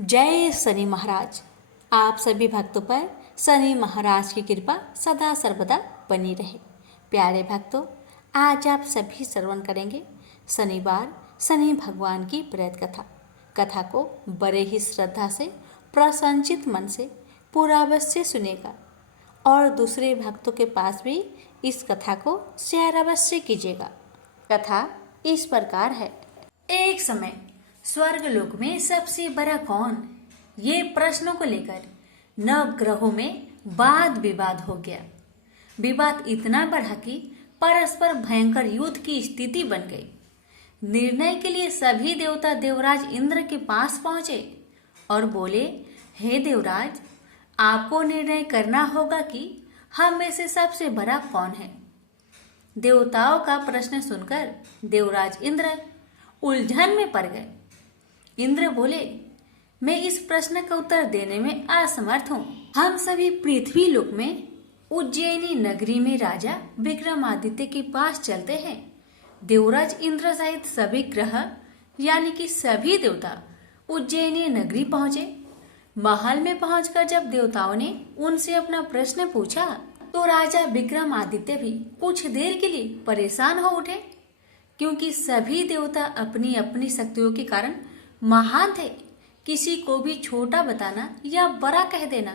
जय शनि महाराज। आप सभी भक्तों पर शनि महाराज की कृपा सदा सर्वदा बनी रहे। प्यारे भक्तों, आज आप सभी श्रवण करेंगे शनिवार शनि भगवान की प्रेत कथा को बड़े ही श्रद्धा से प्रसन्नचित मन से पूरा अवश्य सुनेगा और दूसरे भक्तों के पास भी इस कथा को शेयर अवश्य कीजिएगा। कथा इस प्रकार है। एक समय स्वर्गलोक में सबसे बड़ा कौन, ये प्रश्नों को लेकर नव ग्रहों में वाद विवाद हो गया। विवाद इतना बढ़ा कि परस्पर भयंकर युद्ध की स्थिति बन गई। निर्णय के लिए सभी देवता देवराज इंद्र के पास पहुंचे और बोले, हे देवराज, आपको निर्णय करना होगा कि हम में से सबसे बड़ा कौन है। देवताओं का प्रश्न सुनकर देवराज इंद्र उलझन में पड़ गए। इंद्र बोले, मैं इस प्रश्न का उत्तर देने में असमर्थ हूँ। हम सभी पृथ्वी लोक में उज्जैनी नगरी में राजा विक्रमादित्य के पास चलते हैं। देवराज इंद्र सहित सभी ग्रह यानी कि सभी देवता उज्जैनी नगरी पहुंचे। महल में पहुंचकर जब देवताओं ने उनसे अपना प्रश्न पूछा तो राजा विक्रमादित्य भी कुछ देर के लिए परेशान हो उठे, क्योंकि सभी देवता अपनी अपनी शक्तियों के कारण महान थे। किसी को भी छोटा बताना या बड़ा कह देना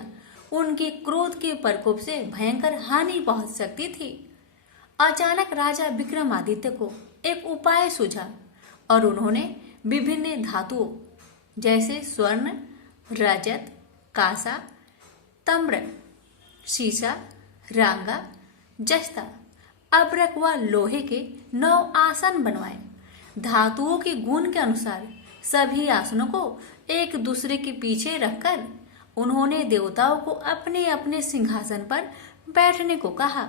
उनके क्रोध के प्रकोप से भयंकर हानि पहुंच सकती थी। अचानक राजा विक्रमादित्य को एक उपाय सूझा और उन्होंने विभिन्न धातुओं जैसे स्वर्ण, रजत, कांसा, ताम्र, शीशा, रांगा, जस्ता, अब्रक व लोहे के 9 आसन बनवाए। धातुओं के गुण के अनुसार सभी आसनों को एक दूसरे के पीछे रखकर उन्होंने देवताओं को अपने अपने सिंहासन पर बैठने को कहा।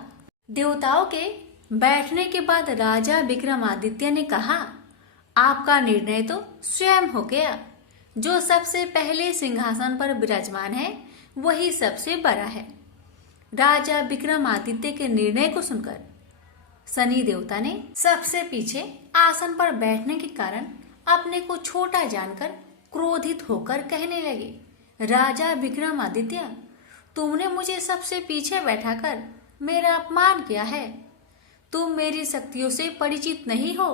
देवताओं के बैठने के बाद राजा विक्रमादित्य ने कहा, आपका निर्णय तो स्वयं हो गया। जो सबसे पहले सिंहासन पर विराजमान है वही सबसे बड़ा है। राजा विक्रमादित्य के निर्णय को सुनकर शनि देवता ने सबसे पीछे आसन पर बैठने के कारण अपने को छोटा जानकर क्रोधित होकर कहने लगे, राजा विक्रमादित्य, तुमने मुझे सबसे पीछे बैठाकर मेरा अपमान किया है। तुम मेरी शक्तियों से परिचित नहीं हो।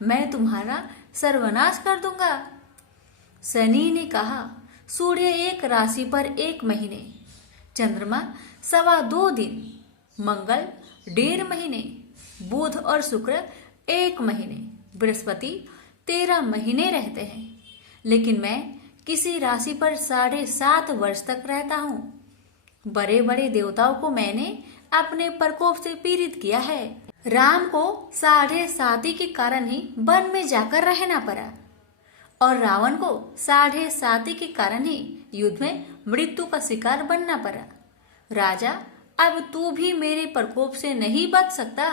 मैं तुम्हारा सर्वनाश कर दूंगा। शनि ने कहा, सूर्य एक राशि पर 1 महीने, चंद्रमा 2.25 दिन, मंगल 1.5 महीने, बुध और शुक्र 1 महीने, बृहस्पति 13 महीने रहते हैं, लेकिन मैं किसी राशि पर 7.5 वर्ष तक रहता हूँ। बड़े बड़े देवताओं को मैंने अपने प्रकोप से पीड़ित किया है। राम को 7.5 के कारण ही वन में जाकर रहना पड़ा और रावण को 7.5 के कारण ही युद्ध में मृत्यु का शिकार बनना पड़ा। राजा, अब तू भी मेरे प्रकोप से नहीं बच सकता।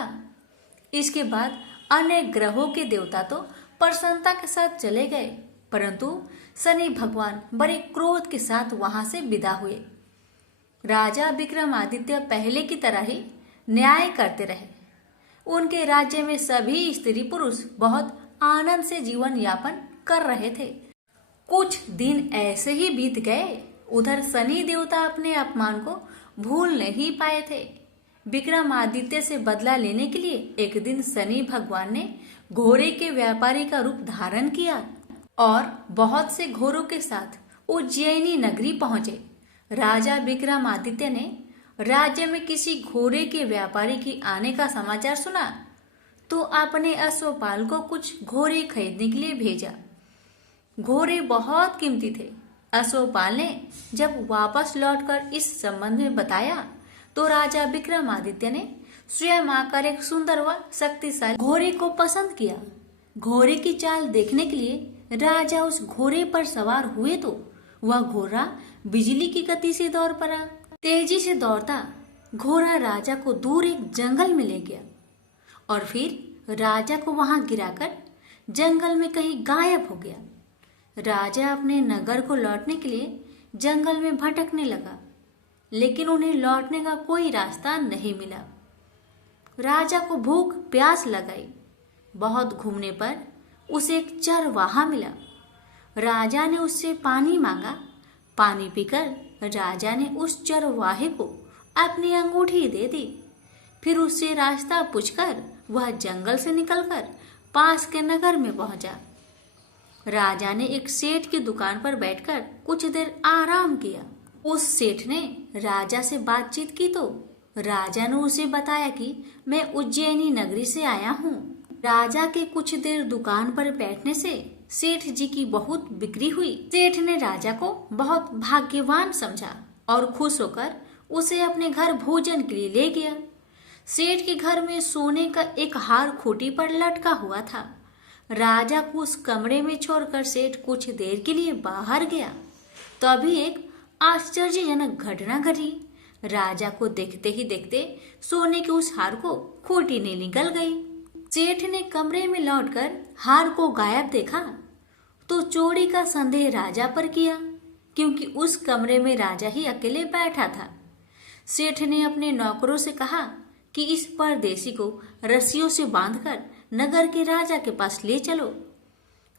इसके बाद अनेक ग्रहों के देवता तो प्रसन्नता के साथ चले गए, परंतु शनि भगवान बड़े क्रोध के साथ वहां से विदा हुए। राजा विक्रमादित्य पहले की तरह ही न्याय करते रहे। उनके राज्य में सभी स्त्री पुरुष बहुत आनंद से जीवन यापन कर रहे थे। कुछ दिन ऐसे ही बीत गए। उधर शनि देवता अपने अपमान को भूल नहीं पाए थे। विक्रमादित्य से बदला लेने के लिए एक दिन शनि भगवान ने घोड़े के व्यापारी का रूप धारण किया और बहुत से घोड़ों के साथ उज्जैनी नगरी पहुंचे। राजा विक्रमादित्य ने राज्य में किसी घोड़े के व्यापारी की आने का समाचार सुना तो अपने अश्वपाल को कुछ घोड़े खरीदने के लिए भेजा। घोड़े बहुत कीमती थे। अश्वपाल ने जब वापस लौटकर इस संबंध में बताया तो राजा विक्रमादित्य ने स्वयं आकर एक सुंदर व शक्तिशाली घोड़े को पसंद किया। घोड़े की चाल देखने के लिए राजा उस घोड़े पर सवार हुए तो वह घोड़ा बिजली की गति से दौड़ पड़ा। तेजी से दौड़ता घोड़ा राजा को दूर एक जंगल में ले गया और फिर राजा को वहां गिराकर जंगल में कहीं गायब हो गया। राजा अपने नगर को लौटने के लिए जंगल में भटकने लगा, लेकिन उन्हें लौटने का कोई रास्ता नहीं मिला। राजा को भूख प्यास लगाई। बहुत घूमने पर उसे एक चरवाहा मिला। राजा ने उससे पानी मांगा। पानी पीकर राजा ने उस चरवाहे को अपनी अंगूठी दे दी। फिर उससे रास्ता पूछकर वह जंगल से निकलकर पास के नगर में पहुंचा। राजा ने एक सेठ की दुकान पर बैठकर कुछ देर आराम किया। उस सेठ ने राजा से बातचीत की तो राजा ने उसे बताया कि मैं उज्जैनी नगरी से आया हूँ। राजा के कुछ देर दुकान पर बैठने से सेठ जी की बहुत बिक्री हुई। सेठ ने राजा को बहुत भाग्यवान समझा और खुश होकर उसे अपने घर भोजन के लिए ले गया। सेठ के घर में सोने का एक हार खूंटी पर लटका हुआ था। राजा को उस कमरे में छोड़कर सेठ कुछ देर के लिए बाहर गया। तभी एक आश्चर्यजनक घटना घटी। राजा को देखते ही देखते सोने के उस हार को खूंटी ने निकल गई। सेठ ने कमरे में लौटकर हार को गायब देखा तो चोरी का संदेह राजा पर किया, क्योंकि उस कमरे में राजा ही अकेले बैठा था। सेठ ने अपने नौकरों से कहा कि इस परदेसी को रस्सियों से बांधकर नगर के राजा के पास ले चलो।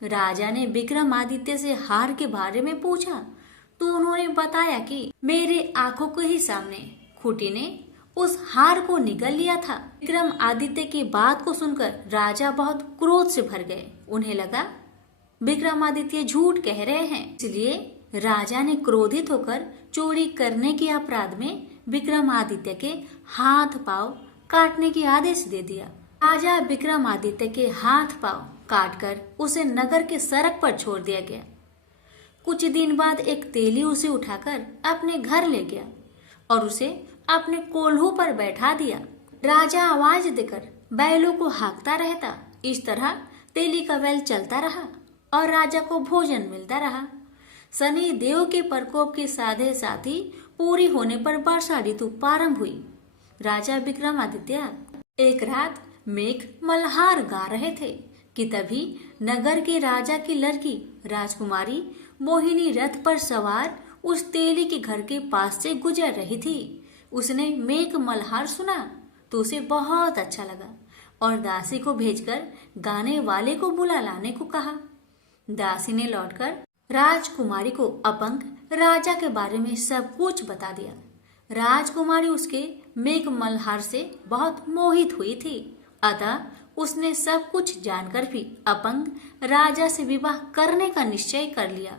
राजा ने विक्रमादित्य से हार के बारे में पूछा तो उन्होंने बताया कि मेरे आंखों के ही सामने खूंटी ने उस हार को निगल लिया था। विक्रमादित्य की बात को सुनकर राजा बहुत क्रोध से भर गए। उन्हें लगा विक्रमादित्य झूठ कह रहे हैं, इसलिए राजा ने क्रोधित होकर चोरी करने के अपराध में विक्रमादित्य के हाथ पांव काटने की आदेश दे दिया। राजा विक्रमादित्य के हाथ पांव काटकर उसे नगर के सड़क पर छोड़ दिया गया। कुछ दिन बाद एक तेली उसे उठाकर अपने घर ले गया और उसे अपने कोल्हू पर बैठा दिया। राजा आवाज देकर बैलों को हाँकता रहता। इस तरह तेली का बैल चलता रहा और राजा को भोजन मिलता रहा। शनि देव के प्रकोप के साधे साथी पूरी होने पर वर्षा ऋतु प्रारंभ हुई। राजा विक्रमादित्य एक रात मेघ मल्हार गा रहे थे कि तभी नगर के राजा की लड़की राजकुमारी मोहिनी रथ पर सवार उस तेली के घर के पास से गुजर रही थी। उसने मेघ मल्हार सुना तो उसे बहुत अच्छा लगा और दासी को भेजकर गाने वाले को बुला लाने को कहा। दासी ने लौटकर राजकुमारी को अपंग राजा के बारे में सब कुछ बता दिया। राजकुमारी उसके मेघ मल्हार से बहुत मोहित हुई थी, अतः उसने सब कुछ जानकर भी अपंग राजा से विवाह करने का निश्चय कर लिया।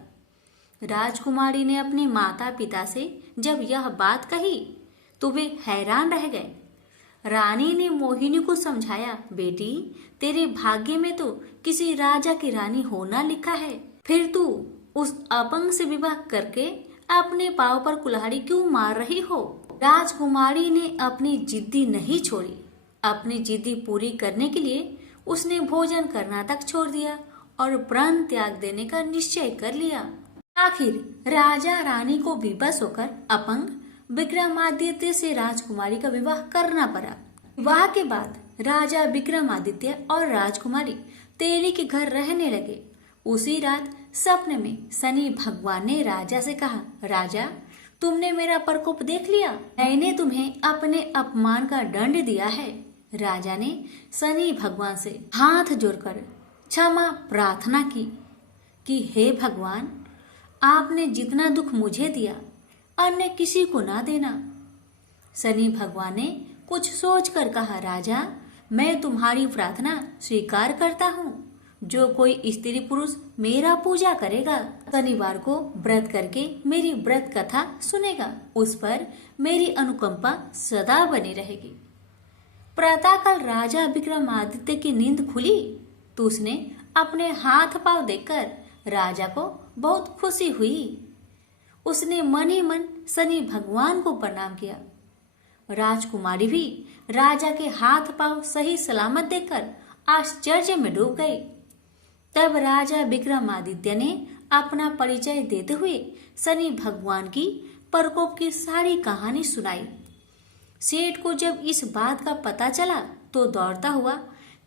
राजकुमारी ने अपने माता पिता से जब यह बात कही तो वे हैरान रह गए। रानी ने मोहिनी को समझाया, बेटी तेरे भाग्य में तो किसी राजा की रानी होना लिखा है, फिर तू उस अपंग से विवाह करके अपने पांव पर कुल्हाड़ी क्यों मार रही हो। राजकुमारी ने अपनी जिद्दी नहीं छोड़ी। अपनी जिद्दी पूरी करने के लिए उसने भोजन करना तक छोड़ दिया और प्राण त्याग देने का निश्चय कर लिया। आखिर राजा रानी को विवश होकर अपंग विक्रमादित्य से राजकुमारी का विवाह करना पड़ा। विवाह के बाद राजा विक्रमादित्य और राजकुमारी तेली के घर रहने लगे। उसी रात सपने में शनि भगवान ने राजा से कहा, राजा तुमने मेरा प्रकोप देख लिया, मैंने तुम्हें अपने अपमान का दंड दिया है। राजा ने शनि भगवान से हाथ जोड़कर क्षमा प्रार्थना की कि हे भगवान, आपने जितना दुख मुझे दिया अन्य किसी को ना देना। शनि भगवान ने कुछ सोचकर कहा, राजा मैं तुम्हारी प्रार्थना स्वीकार करता हूँ। जो कोई स्त्री पुरुष मेरा पूजा करेगा, शनिवार को व्रत करके मेरी व्रत कथा सुनेगा, उस पर मेरी अनुकंपा सदा बनी रहेगी। प्रातःकाल राजा विक्रमादित्य की नींद खुली तो उसने अपने हाथ पांव देखकर राजा को बहुत खुशी हुई। उसने मन ही मन शनि भगवान को प्रणाम किया। राजकुमारी भी राजा के हाथ पांव सही सलामत देखकर आश्चर्य में डूब गई। तब राजा विक्रमादित्य ने अपना परिचय देते हुए शनि भगवान की प्रकोप की सारी कहानी सुनाई। सेठ को जब इस बात का पता चला तो दौड़ता हुआ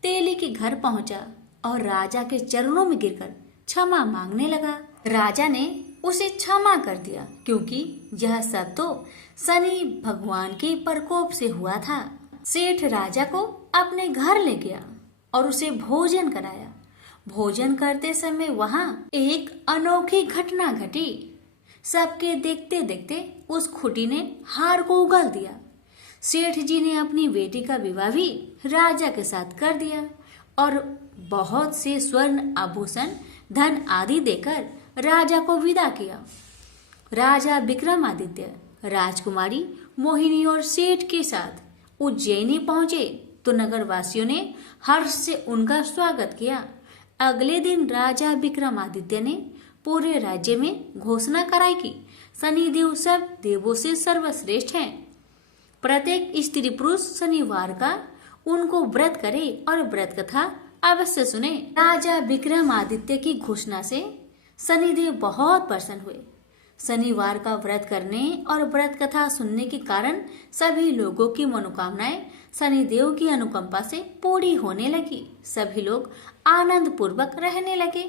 तेली के घर पहुंचा और राजा के चरणों में गिरकर क्षमा मांगने लगा। राजा ने उसे क्षमा कर दिया, क्योंकि यह सब तो शनि भगवान के प्रकोप से हुआ था। सेठ राजा को अपने घर ले गया और उसे भोजन कराया भोजन करते समय वहां एक अनोखी घटना घटी। सबके देखते देखते उस खुटी ने हार को उगल दिया। सेठ जी ने अपनी बेटी का विवाह भी राजा के साथ कर दिया और बहुत से स्वर्ण आभूषण, धन आदि देकर राजा को विदा किया। राजा विक्रमादित्य राजकुमारी मोहिनी और सेठ के साथ उज्जैनी पहुंचे तो नगर वासियों ने हर्ष से उनका स्वागत किया। अगले दिन राजा विक्रमादित्य ने पूरे राज्य में घोषणा कराई कि शनिदेव सब देवों से सर्वश्रेष्ठ हैं। प्रत्येक स्त्री पुरुष शनिवार का उनको व्रत करे और व्रत कथा अवश्य सुने। राजा विक्रमादित्य की घोषणा से शनिदेव बहुत प्रसन्न हुए। शनिवार का व्रत करने और व्रत कथा सुनने के कारण सभी लोगों की मनोकामनाएं शनिदेव की अनुकंपा से पूरी होने लगी। सभी लोग आनंद पूर्वक रहने लगे।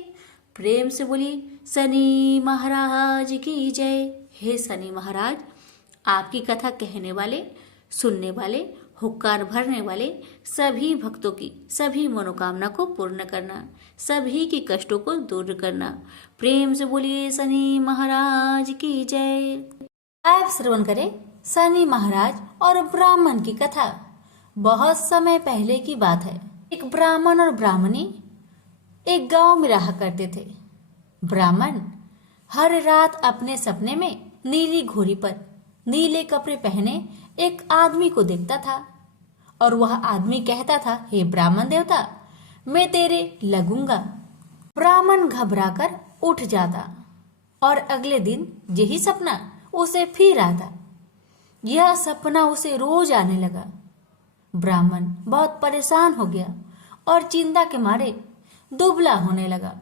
प्रेम से बोली शनि महाराज की जय। हे शनि महाराज, आपकी कथा कहने वाले, सुनने वाले, हुक्कार भरने वाले सभी भक्तों की सभी मनोकामना को पूर्ण करना, सभी की कष्टों को दूर करना। प्रेम से बोलिए शनि महाराज की जय। आप श्रवण करें शनि महाराज और ब्राह्मण की कथा। बहुत समय पहले की बात है। एक ब्राह्मण और ब्राह्मणी एक गांव में रहा करते थे। ब्राह्मण हर रात अपने सपने में नीली घोड़ी पर नीले कपड़े पहने एक आदमी को देखता था और वह आदमी कहता था, हे ब्राह्मण देवता, मैं तेरे लगूंगा। ब्राह्मण घबराकर उठ जाता और अगले दिन यही सपना उसे फिर आता। यह सपना उसे रोज आने लगा। ब्राह्मण बहुत परेशान हो गया और चिंता के मारे दुबला होने लगा,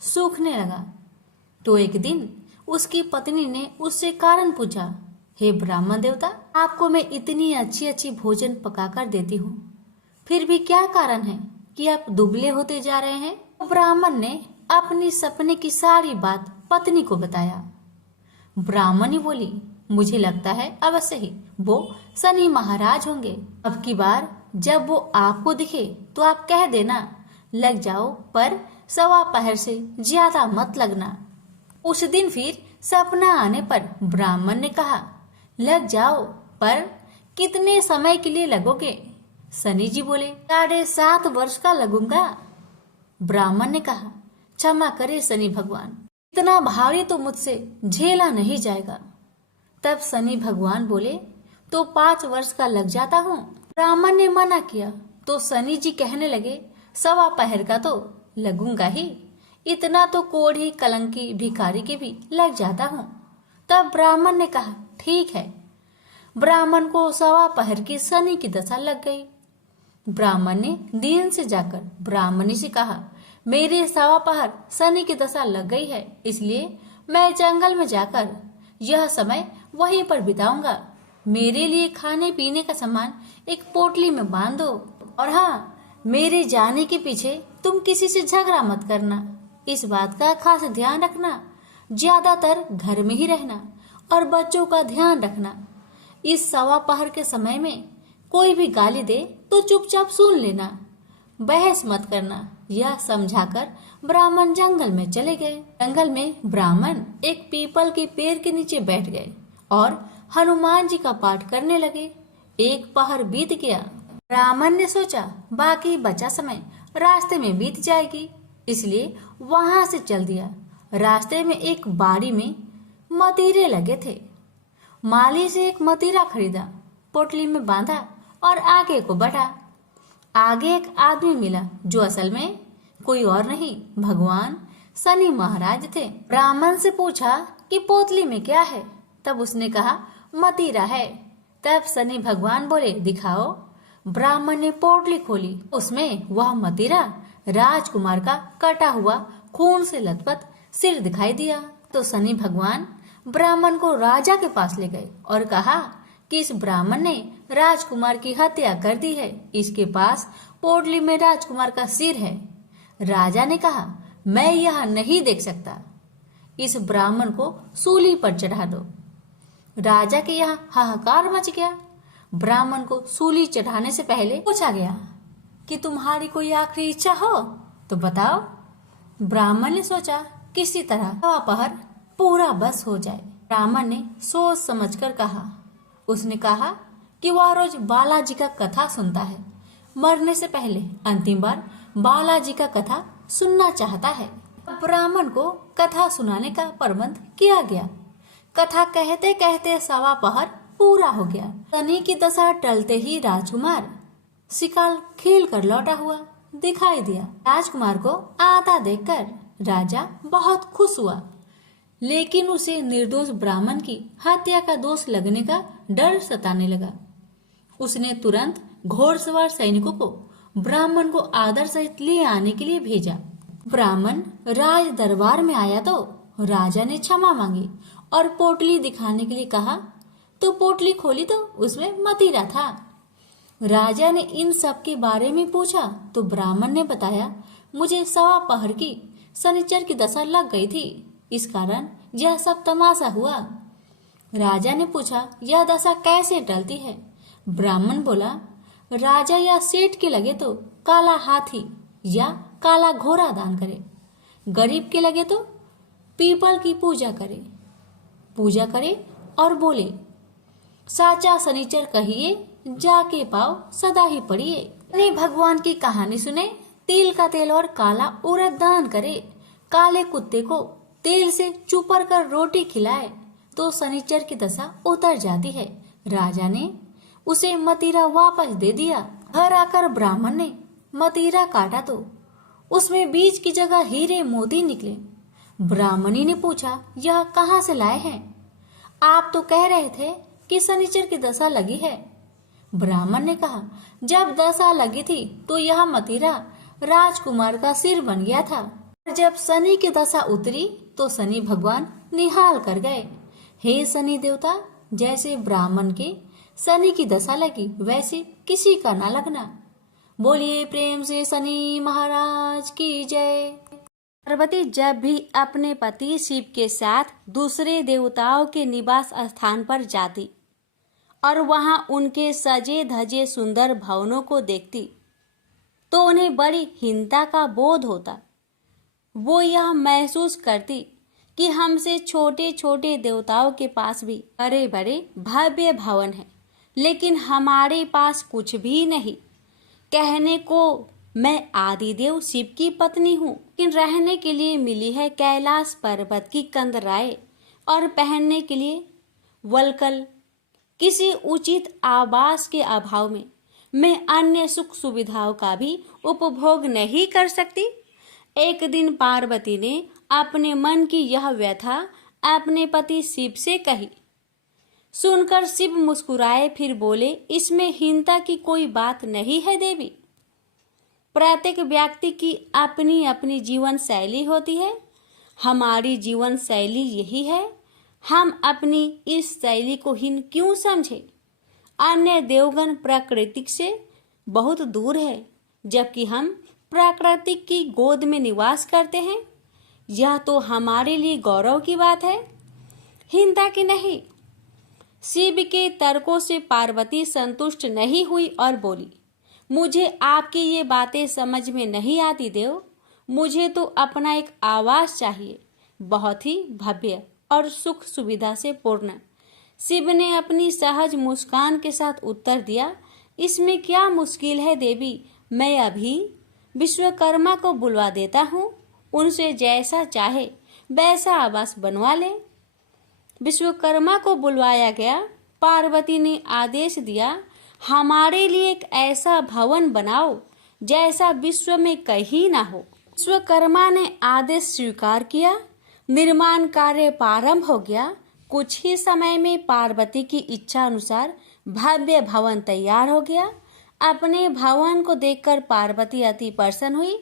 सूखने लगा। तो एक दिन उसकी पत्नी ने उससे कारण पूछा, हे ब्राह्मण देवता, आपको मैं इतनी अच्छी अच्छी भोजन पकाकर देती हूँ, फिर भी क्या कारण है कि आप दुबले होते जा रहे हैं? ब्राह्मण ने अपनी सपने की सारी बात पत्नी को बताया। ब्राह्मणी बोली, मुझे लगता है अवश्य ही वो शनि महाराज होंगे। अब की बार जब वो आपको दिखे तो आप कह देना, लग जाओ, पर 1:15 से ज्यादा मत लगना। उस दिन फिर सपना आने पर ब्राह्मण ने कहा, लग जाओ, पर कितने समय के लिए लगोगे? शनि जी बोले, 7.5 वर्ष का लगूंगा। ब्राह्मण ने कहा, क्षमा करे शनि भगवान, इतना भारी तो मुझसे झेला नहीं जाएगा। तब शनि भगवान बोले, तो 5 वर्ष का लग जाता हूँ। ब्राह्मण ने मना किया तो शनि जी कहने लगे, 1:15 का तो लगूंगा ही, इतना तो कोढ़ी कलंकी भिखारी के भी लग जाता हूँ। तब ब्राह्मण ने कहा, ठीक है। ब्राह्मण को 1:15 की शनि की दशा लग गई। ब्राह्मण ने दीन से जाकर ब्राह्मणी से कहा, मेरे 1:15 शनि की दशा लग गई है, इसलिए मैं जंगल में जाकर यह समय वहीं पर बिताऊंगा। मेरे लिए खाने पीने का सामान एक पोटली में बांध दो, और हाँ, मेरे जाने के पीछे तुम किसी से झगड़ा मत करना। इस बात का खास ध्यान रखना। ज्यादातर घर में ही रहना और बच्चों का ध्यान रखना। इस 1:15 के समय में कोई भी गाली दे तो चुपचाप सुन लेना, बहस मत करना। यह समझाकर ब्राह्मण जंगल में चले गए। जंगल में ब्राह्मण एक पीपल के पेड़ के नीचे बैठ गए और हनुमान जी का पाठ करने लगे। 1 पहर बीत गया। ब्राह्मण ने सोचा बाकी बचा समय रास्ते में बीत जाएगी, इसलिए वहां से चल दिया। रास्ते में एक बाड़ी में मतीरे लगे थे। माली से एक मतीरा खरीदा, पोटली में बांधा और आगे को बढ़ा। आगे एक आदमी मिला जो असल में कोई और नहीं, भगवान शनि महाराज थे। ब्राह्मण से पूछा कि पोतली में क्या है? तब उसने कहा, मतीरा है। तब शनि भगवान बोले, दिखाओ। ब्राह्मण ने पोटली खोली, उसमें वह मतीरा राजकुमार का कटा हुआ खून से लथपथ सिर दिखाई दिया। तो शनि भगवान ब्राह्मण को राजा के पास ले गए और कहा कि इस ब्राह्मण ने राजकुमार की हत्या कर दी है, इसके पास पोटली में राजकुमार का सिर है। राजा ने कहा, मैं यह नहीं देख सकता, इस ब्राह्मण को सूली पर चढ़ा दो। राजा के यहाँ हाहाकार मच गया। ब्राह्मण को सूली चढ़ाने से पहले पूछा गया कि तुम्हारी कोई आखिरी इच्छा हो तो बताओ। ब्राह्मण ने सोचा किसी तरह सवा पहर पूरा बस हो जाए। ब्राह्मण ने सोच समझकर कहा। उसने कहा कि वह रोज बालाजी का कथा सुनता है, मरने से पहले अंतिम बार बालाजी का कथा सुनना चाहता है। ब्राह्मण को कथा सुनाने का प्रबंध किया गया। कथा कहते कहते सवा पहर पूरा हो गया। शनि की दशा टलते ही राजकुमार शिकाल खेल कर लौटा हुआ दिखाई दिया। राजकुमार को आता देखकर राजा बहुत खुश हुआ, लेकिन उसे निर्दोष ब्राह्मण की हत्या का दोष लगने का डर सताने लगा। उसने तुरंत घोड़सवार सैनिकों को ब्राह्मण को आदर सहित ले आने के लिए भेजा। ब्राह्मण राज दरबार में आया तो राजा ने क्षमा मांगी और पोटली दिखाने के लिए कहा, तो पोटली खोली तो उसमें मदिरा था। राजा ने इन सब के बारे में पूछा तो ब्राह्मण ने बताया, मुझे सवा पहर की शनिचर की दशा लग गई थी, इस कारण यह सब तमाशा हुआ। राजा ने पूछा, यह दशा कैसे टलती है? ब्राह्मण बोला, राजा या सेठ के लगे तो काला हाथी या काला घोड़ा दान करे, गरीब के लगे तो पीपल की पूजा करे और बोले, साचा शनिचर कहिए जाके पाओ सदा ही पढ़िए। शनि भगवान की कहानी सुने, तिल का तेल और काला उड़द दान करे, काले कुत्ते को तेल से चुपर कर रोटी खिलाए तो शनिचर की दशा उतर जाती है। राजा ने उसे मतीरा वापस दे दिया। घर आकर ब्राह्मण ने मतीरा काटा तो उसमें बीज की जगह हीरे मोती निकले। ब्राह्मणी ने पूछा, यह कहाँ से लाए हैं? आप तो कह रहे थे कि शनिचर की दशा लगी है। ब्राह्मण ने कहा, जब दशा लगी थी तो यह मतीरा राजकुमार का सिर बन गया था। जब शनि की दशा उतरी तो शनि भगवान निहाल कर गए। हे शनि देवता, जैसे ब्राह्मण के शनि की दशा लगी वैसे किसी का ना लगना। बोलिए प्रेम से शनि महाराज की जय। पार्वती जब भी अपने पति शिव के साथ दूसरे देवताओं के निवास स्थान पर जाती और वहां उनके सजे धजे सुंदर भवनों को देखती तो उन्हें बड़ी हीनता का बोध होता। वो यह महसूस करती कि हमसे छोटे छोटे देवताओं के पास भी बड़े बड़े भव्य भवन हैं, लेकिन हमारे पास कुछ भी नहीं। कहने को मैं आदिदेव शिव की पत्नी हूँ, लेकिन रहने के लिए मिली है कैलाश पर्वत की कंदराएं और पहनने के लिए वल्कल। किसी उचित आवास के अभाव में मैं अन्य सुख सुविधाओं का भी उपभोग नहीं कर सकती। एक दिन पार्वती ने अपने मन की यह व्यथा अपने पति शिव से कही। सुनकर शिव मुस्कुराए, फिर बोले, इसमें हीनता की कोई बात नहीं है देवी। प्रत्येक व्यक्ति की अपनी अपनी जीवन शैली होती है। हमारी जीवन शैली यही है, हम अपनी इस शैली को हीन क्यों समझे? अन्य देवगण प्राकृतिक से बहुत दूर है, जबकि हम प्राकृतिक की गोद में निवास करते हैं। यह तो हमारे लिए गौरव की बात है, हीनता की नहीं। शिव के तर्कों से पार्वती संतुष्ट नहीं हुई और बोली, मुझे आपकी ये बातें समझ में नहीं आती देव। मुझे तो अपना एक आवास चाहिए, बहुत ही भव्य और सुख सुविधा से पूर्ण। शिव ने अपनी सहज मुस्कान के साथ उत्तर दिया, इसमें क्या मुश्किल है देवी, मैं अभी विश्वकर्मा को बुलवा देता हूँ, उनसे जैसा चाहे वैसा आवास बनवा ले। विश्वकर्मा को बुलवाया गया। पार्वती ने आदेश दिया, हमारे लिए एक ऐसा भवन बनाओ जैसा विश्व में कहीं ना हो। विश्वकर्मा ने आदेश स्वीकार किया। निर्माण कार्य प्रारंभ हो गया। कुछ ही समय में पार्वती की इच्छा अनुसार भव्य भवन तैयार हो गया। अपने भवन को देखकर पार्वती अति प्रसन्न हुई।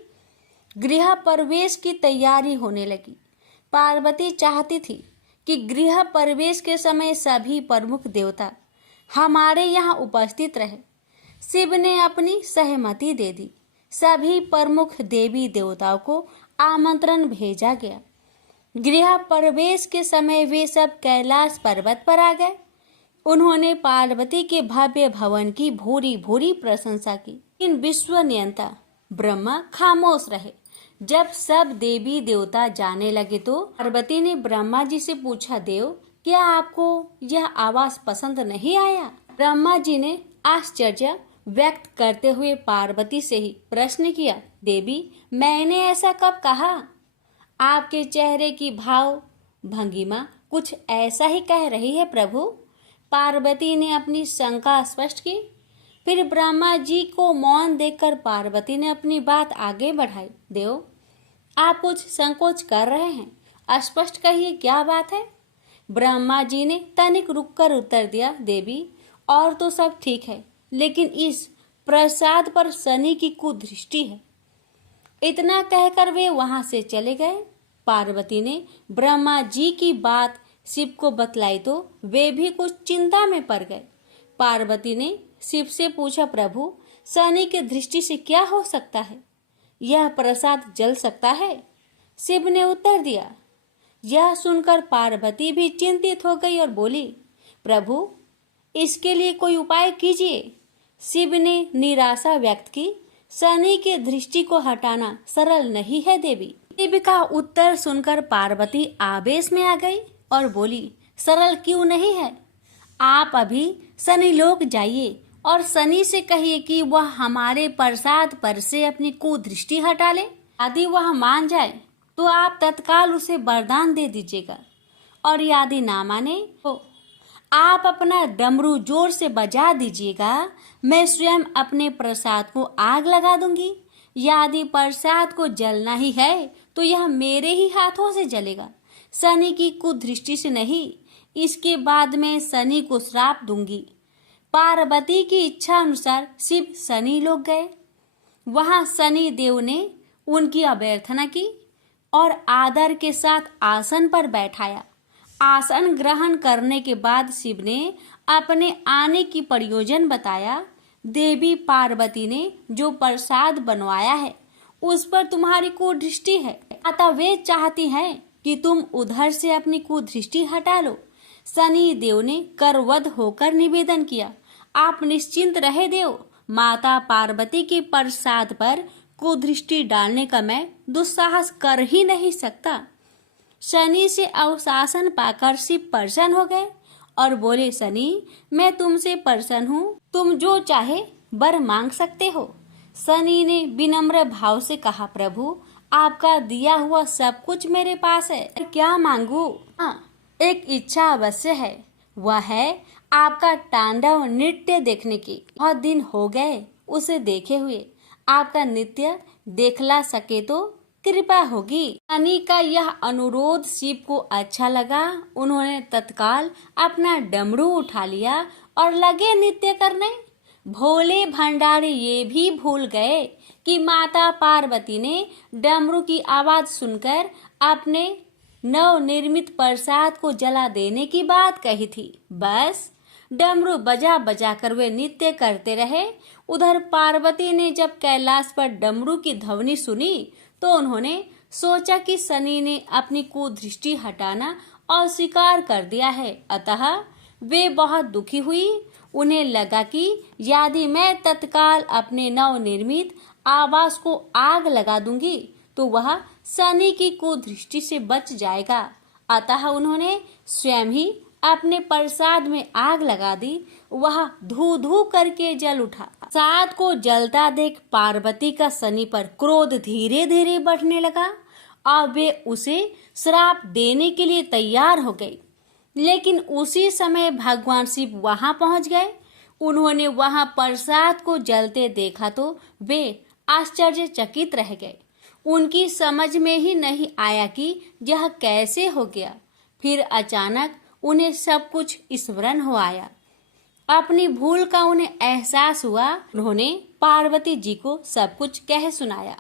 गृह प्रवेश की तैयारी होने लगी। पार्वती चाहती थी कि गृह प्रवेश के समय सभी प्रमुख देवता हमारे यहाँ उपस्थित रहे। शिव ने अपनी सहमति दे दी। सभी प्रमुख देवी देवताओं को आमंत्रण भेजा गया। गृह प्रवेश के समय वे सब कैलाश पर्वत पर आ गए। उन्होंने पार्वती के भव्य भवन की भूरी भूरी प्रशंसा की। इन विश्व नियंता ब्रह्मा खामोश रहे। जब सब देवी देवता जाने लगे तो पार्वती ने ब्रह्मा जी से पूछा, देव क्या आपको यह आवास पसंद नहीं आया? ब्रह्मा जी ने आश्चर्य व्यक्त करते हुए पार्वती से ही प्रश्न किया, देवी मैंने ऐसा कब कहा? आपके चेहरे की भाव भंगिमा कुछ ऐसा ही कह रही है प्रभु। पार्वती ने अपनी शंका स्पष्ट की। फिर ब्रह्मा जी को मौन देखकर पार्वती ने अपनी बात आगे बढ़ाई, देव आप कुछ संकोच कर रहे हैं, स्पष्ट कहिए क्या बात है? ब्रह्मा जी ने तनिक रुककर उत्तर दिया, देवी और तो सब ठीक है, लेकिन इस प्रसाद पर शनि की कुदृष्टि है। इतना कहकर वे वहां से चले गए। पार्वती ने ब्रह्मा जी की बात शिव को बतलाई तो वे भी कुछ चिंता में पड़ गए। पार्वती ने शिव से पूछा, प्रभु शनि की दृष्टि से क्या हो सकता है? यह प्रसाद जल सकता है? शिव ने उत्तर दिया। यह सुनकर पार्वती भी चिंतित हो गई और बोली, प्रभु इसके लिए कोई उपाय कीजिए। शिव ने निराशा व्यक्त की। शनि की दृष्टि को हटाना सरल नहीं है देवी। शिव का उत्तर सुनकर पार्वती आवेश में आ गई और बोली, सरल क्यों नहीं है? आप अभी शनि लोक जाइए और शनि से कहिए कि वह हमारे प्रसाद पर से अपनी कुदृष्टि हटा ले। यदि वह मान जाए तो आप तत्काल उसे वरदान दे दीजिएगा, और यदि ना माने तो आप अपना डमरू जोर से बजा दीजिएगा। मैं स्वयं अपने प्रसाद को आग लगा दूंगी। यदि प्रसाद को जलना ही है तो यह मेरे ही हाथों से जलेगा, शनि की कुदृष्टि से नहीं। इसके बाद मैं शनि को श्राप दूंगी। पार्वती की इच्छा अनुसार शिव शनि लोक गए। वहां शनि देव ने उनकी अभ्यर्थना की और आदर के साथ आसन पर बैठाया। आसन ग्रहण करने के बाद शिव ने अपने आने की प्रयोजन बताया। देवी पार्वती ने जो प्रसाद बनवाया है उस पर तुम्हारी कुदृष्टि है, अतः वे चाहती हैं कि तुम उधर से अपनी कुदृष्टि हटा लो। शनि देव ने करवध होकर निवेदन किया, आप निश्चिंत रहे देव, माता पार्वती के प्रसाद पर कुदृष्टि डालने का मैं दुस्साहस कर ही नहीं सकता। शनि से अवशासन पाकर शिव प्रसन्न हो गए और बोले, शनि मैं तुमसे प्रसन्न हूँ, तुम जो चाहे वर मांग सकते हो। शनि ने विनम्र भाव से कहा, प्रभु आपका दिया हुआ सब कुछ मेरे पास है, क्या मांगू? हाँ, एक इच्छा अवश्य है, वह है आपका तांडव नृत्य देखने की। बहुत दिन हो गए उसे देखे हुए, आपका नृत्य देखला सके तो कृपा होगी। शनि का यह अनुरोध शिव को अच्छा लगा। उन्होंने तत्काल अपना डमरू उठा लिया और लगे नृत्य करने। भोले भंडारी ये भी भूल गए कि माता पार्वती ने डमरू की आवाज सुनकर अपने नव निर्मित प्रसाद को जला देने की बात कही थी। बस डमरू बजा बजा कर वे नृत्य करते रहे। उधर पार्वती ने जब कैलाश पर डमरू की ध्वनि सुनी तो उन्होंने सोचा कि शनि ने अपनी कुदृष्टि हटाना अस्वीकार कर दिया है, अतः वे बहुत दुखी हुई। उन्हें लगा कि यदि मैं तत्काल अपने नवनिर्मित आवास को आग लगा दूंगी तो वह शनि की कुदृष्टि से बच जाएगा। अतः उन्होंने स्वयं ही अपने प्रसाद में आग लगा दी। वह धू धू करके जल उठा। प्रसाद को जलता देख पार्वती का शनि पर क्रोध धीरे धीरे बढ़ने लगा और वे उसे श्राप देने के लिए तैयार हो गई। लेकिन उसी समय भगवान शिव वहां पहुंच गए। उन्होंने वहां प्रसाद को जलते देखा तो वे आश्चर्यचकित रह गए। उनकी समझ में ही नहीं आया कि यह कैसे हो गया। फिर अचानक उन्हें सब कुछ स्मरण हो आया। अपनी भूल का उन्हें एहसास हुआ। उन्होंने पार्वती जी को सब कुछ कह सुनाया।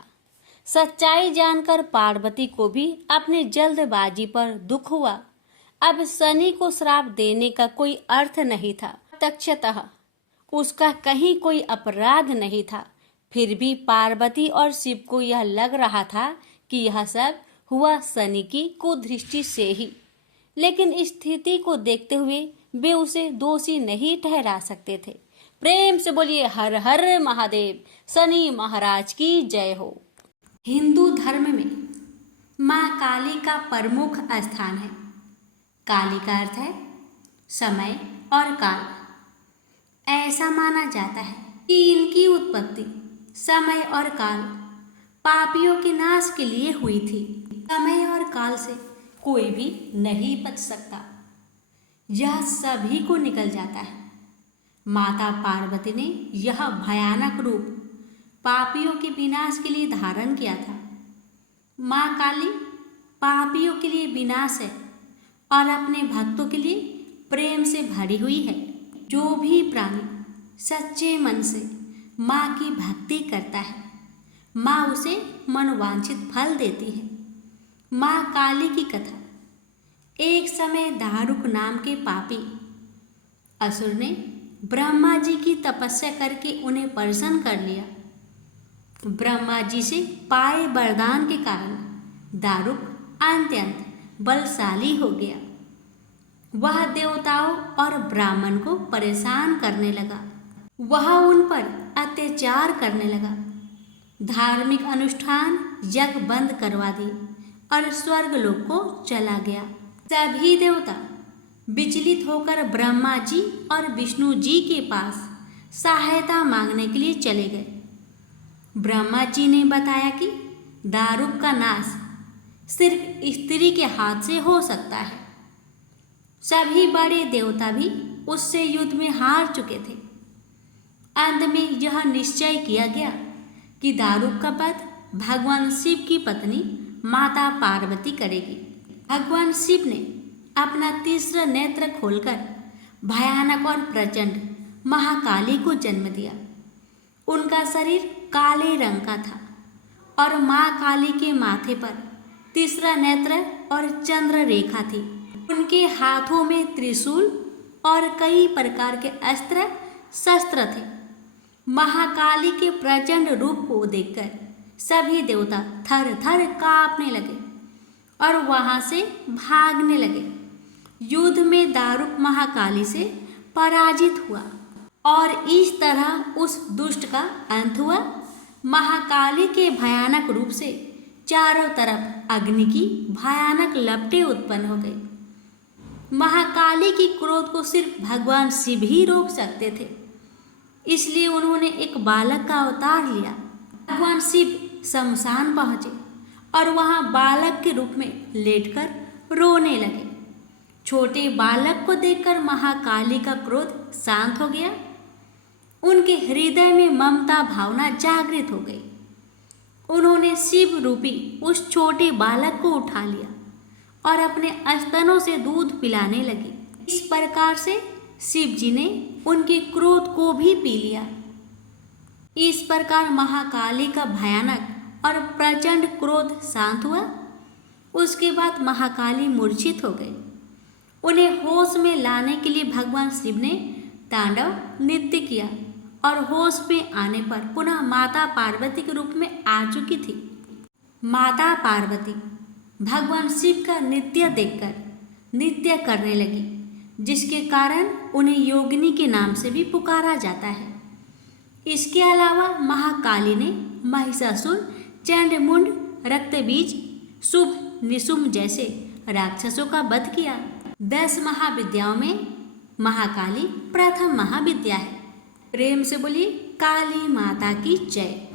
सच्चाई जानकर पार्वती को भी अपनी जल्दबाजी पर दुख हुआ। अब शनि को श्राप देने का कोई अर्थ नहीं था। प्रत्यक्षतः उसका कहीं कोई अपराध नहीं था। फिर भी पार्वती और शिव को यह लग रहा था कि यह सब हुआ शनि की कुदृष्टि से ही। लेकिन इस स्थिति को देखते हुए वे उसे दोषी नहीं ठहरा सकते थे। प्रेम से बोलिए हर हर महादेव, शनि महाराज की जय हो। हिंदू धर्म में माँ काली का प्रमुख स्थान है। काली का अर्थ है समय और काल। ऐसा माना जाता है कि इनकी उत्पत्ति समय और काल पापियों के नाश के लिए हुई थी। समय और काल से कोई भी नहीं बच सकता, यह सभी को निकल जाता है। माता पार्वती ने यह भयानक रूप पापियों के विनाश के लिए धारण किया था। माँ काली पापियों के लिए विनाश है और अपने भक्तों के लिए प्रेम से भरी हुई है। जो भी प्राणी सच्चे मन से माँ की भक्ति करता है, माँ उसे मनोवांछित फल देती है। माँ काली की कथा। एक समय दारुक नाम के पापी असुर ने ब्रह्मा जी की तपस्या करके उन्हें प्रसन्न कर लिया। ब्रह्मा जी से पाए वरदान के कारण दारुक अत्यंत बलशाली हो गया। वह देवताओं और ब्राह्मण को परेशान करने लगा। वह उन पर अत्याचार करने लगा। धार्मिक अनुष्ठान यज्ञ बंद करवा दिए और स्वर्गलोक को चला गया। सभी देवता विचलित होकर ब्रह्मा जी और विष्णु जी के पास सहायता मांगने के लिए चले गए। ब्रह्मा जी ने बताया कि दारुक का नाश सिर्फ स्त्री के हाथ से हो सकता है। सभी बड़े देवता भी उससे युद्ध में हार चुके थे। अंत में यह निश्चय किया गया कि दारुक का वध भगवान शिव की पत्नी माता पार्वती करेगी। भगवान शिव ने अपना तीसरा नेत्र खोलकर भयानक और प्रचंड महाकाली को जन्म दिया। उनका शरीर काले रंग का था और माँ काली के माथे पर तीसरा नेत्र और चंद्र रेखा थी। उनके हाथों में त्रिशूल और कई प्रकार के अस्त्र शस्त्र थे। महाकाली के प्रचंड रूप को देखकर सभी देवता थर थर कांपने लगे और वहां से भागने लगे। युद्ध में दारुक महाकाली से पराजित हुआ और इस तरह उस दुष्ट का अंत हुआ। महाकाली के भयानक रूप से चारों तरफ अग्नि की भयानक लपटें उत्पन्न हो गई। महाकाली की क्रोध को सिर्फ भगवान शिव ही रोक सकते थे, इसलिए उन्होंने एक बालक का अवतार लिया। भगवान शिव शमशान पहुंचे और वहां बालक के रूप में लेटकर रोने लगे। छोटे बालक को देखकर महाकाली का क्रोध शांत हो गया। उनके हृदय में ममता भावना जागृत हो गई। उन्होंने शिव रूपी उस छोटे बालक को उठा लिया और अपने स्तनों से दूध पिलाने लगी। इस प्रकार से शिव जी ने उनके क्रोध को भी पी लिया। इस प्रकार महाकाली का भयानक और प्रचंड क्रोध शांत हुआ। उसके बाद महाकाली मूर्छित हो गई। उन्हें होश में लाने के लिए भगवान शिव ने तांडव नृत्य किया और होश में आने पर पुनः माता पार्वती के रूप में आ चुकी थी। माता पार्वती भगवान शिव का नृत्य देखकर नृत्य करने लगी, जिसके कारण उन्हें योगिनी के नाम से भी पुकारा जाता है। इसके अलावा महाकाली ने महिषासुर, चंडमुंड, रक्तबीज, शुभ, निशुंभ जैसे राक्षसों का वध किया। 10 महाविद्याओं में महाकाली प्रथम महाविद्या है। प्रेम से बोलिए काली माता की जय।